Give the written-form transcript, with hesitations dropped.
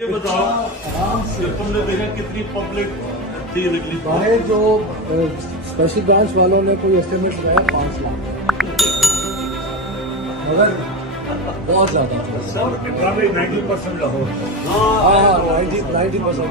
ये बताओ आराम से तुमने देखा कितनी पब्लिक थी निकली बाहर जो स्पेशल ब्रांच वालों ने कोई एस्टिमेट लगाया 5 लाख, मगर बहुत ज्यादा सब 90% लाहौर। हाँ 90%